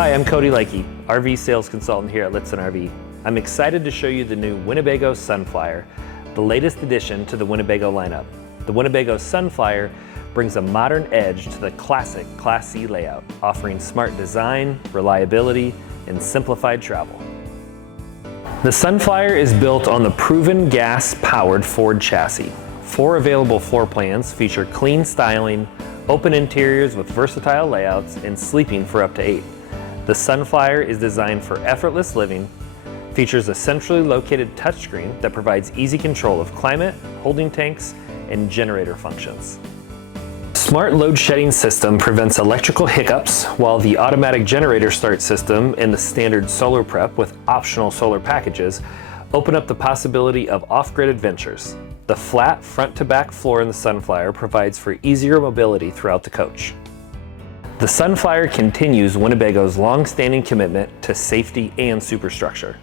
Hi, I'm Cody Likey, RV sales consultant here at Lichtsinn RV. I'm excited to show you the new Winnebago Sunflyer, the latest addition to the Winnebago lineup. The Winnebago Sunflyer brings a modern edge to the classic Class C layout, offering smart design, reliability, and simplified travel. The Sunflyer is built on the proven gas-powered Ford chassis. 4 available floor plans feature clean styling, open interiors with versatile layouts, and sleeping for up to 8. The Sunflyer is designed for effortless living, features a centrally located touchscreen that provides easy control of climate, holding tanks, and generator functions. Smart load shedding system prevents electrical hiccups, while the automatic generator start system and the standard solar prep with optional solar packages open up the possibility of off-grid adventures. The flat front-to-back floor in the Sunflyer provides for easier mobility throughout the coach. The Sunflyer continues Winnebago's long-standing commitment to safety and superstructure.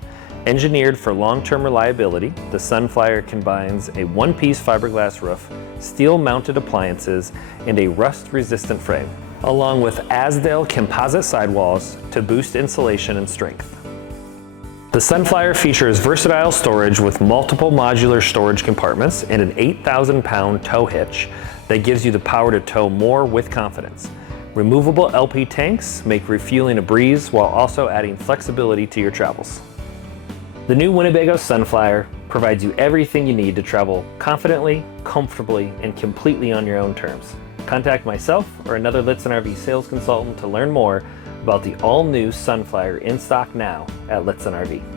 Engineered for long-term reliability, the Sunflyer combines a one-piece fiberglass roof, steel-mounted appliances, and a rust-resistant frame, along with Azdel composite sidewalls to boost insulation and strength. The Sunflyer features versatile storage with multiple modular storage compartments and an 8,000-pound tow hitch that gives you the power to tow more with confidence. Removable LP tanks make refueling a breeze while also adding flexibility to your travels. The new Winnebago Sunflyer provides you everything you need to travel confidently, comfortably, and completely on your own terms. Contact myself or another Lichtsinn RV sales consultant to learn more about the all-new Sunflyer in stock now at Lichtsinn RV.